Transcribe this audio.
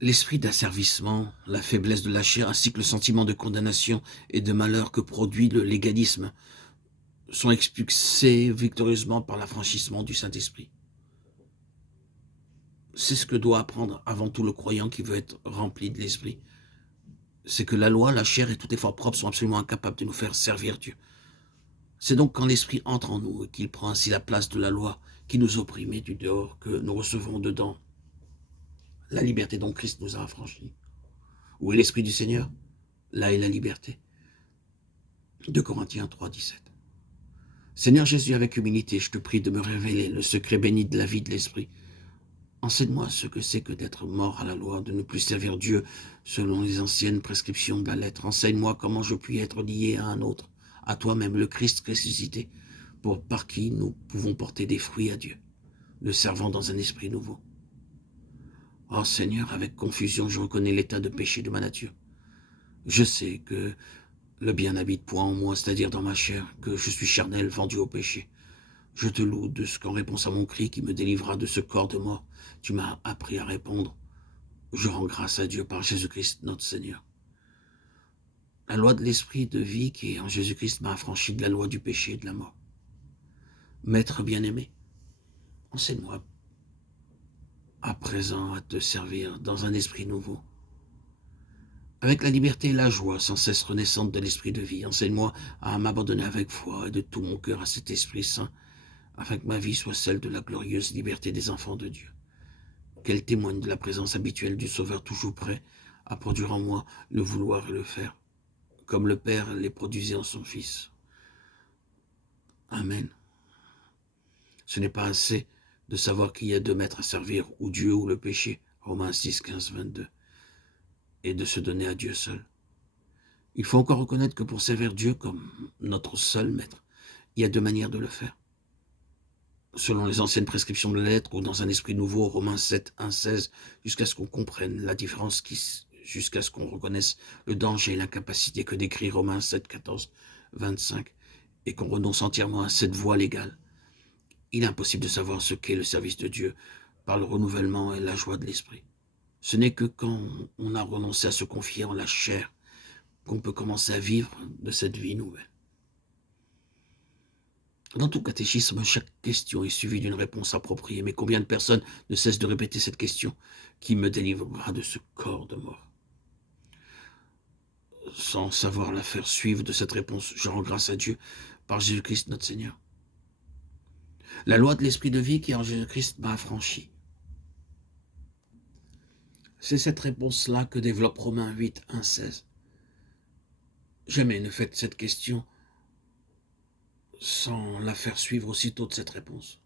L'esprit d'asservissement, la faiblesse de la chair, ainsi que le sentiment de condamnation et de malheur que produit le légalisme sont expulsés victorieusement par l'affranchissement du Saint-Esprit. C'est ce que doit apprendre avant tout le croyant qui veut être rempli de l'Esprit. C'est que la loi, la chair et tout effort propre sont absolument incapables de nous faire servir Dieu. C'est donc quand l'Esprit entre en nous et qu'il prend ainsi la place de la loi qui nous opprimait du dehors que nous recevons dedans la liberté dont Christ nous a affranchis. Où est l'Esprit du Seigneur? Là est la liberté. 2 Corinthiens 3, 17. Seigneur Jésus, avec humilité, je te prie de me révéler le secret béni de la vie de l'Esprit. Enseigne-moi ce que c'est que d'être mort à la loi, de ne plus servir Dieu selon les anciennes prescriptions de la lettre. Enseigne-moi comment je puis être lié à un autre, à toi-même, le Christ ressuscité, par qui nous pouvons porter des fruits à Dieu, le servant dans un esprit nouveau. Oh Seigneur, avec confusion, je reconnais l'état de péché de ma nature. Je sais que le bien n'habite point en moi, c'est-à-dire dans ma chair, que je suis charnel, vendu au péché. Je te loue de ce qu'en réponse à mon cri qui me délivra de ce corps de mort, tu m'as appris à répondre. Je rends grâce à Dieu par Jésus-Christ notre Seigneur. La loi de l'esprit de vie qui est en Jésus-Christ m'a affranchi de la loi du péché et de la mort. Maître bien-aimé, enseigne-moi à présent à te servir dans un esprit nouveau. Avec la liberté et la joie sans cesse renaissante de l'esprit de vie, enseigne-moi à m'abandonner avec foi et de tout mon cœur à cet Esprit Saint, afin que ma vie soit celle de la glorieuse liberté des enfants de Dieu. Qu'elle témoigne de la présence habituelle du Sauveur toujours prêt à produire en moi le vouloir et le faire, comme le Père les produisait en son Fils. Amen. Ce n'est pas assez de savoir qu'il y a deux maîtres à servir, ou Dieu ou le péché, Romains 6, 15, 22, et de se donner à Dieu seul. Il faut encore reconnaître que pour servir Dieu comme notre seul maître, il y a deux manières de le faire. Selon les anciennes prescriptions de la lettre ou dans un esprit nouveau, Romains 7, 1, 16, jusqu'à ce qu'on comprenne la différence, jusqu'à ce qu'on reconnaisse le danger et l'incapacité que décrit Romains 7, 14, 25, et qu'on renonce entièrement à cette voie légale. Il est impossible de savoir ce qu'est le service de Dieu par le renouvellement et la joie de l'esprit. Ce n'est que quand on a renoncé à se confier en la chair qu'on peut commencer à vivre de cette vie nouvelle. Dans tout catéchisme, chaque question est suivie d'une réponse appropriée. Mais combien de personnes ne cessent de répéter cette question? Qui me délivrera de ce corps de mort? Sans savoir la faire suivre de cette réponse, je rends grâce à Dieu par Jésus-Christ notre Seigneur. La loi de l'esprit de vie qui en Jésus-Christ m'a affranchi. C'est cette réponse-là que développe Romains 8, 1, 16. Jamais ne faites cette question sans la faire suivre aussitôt de cette réponse.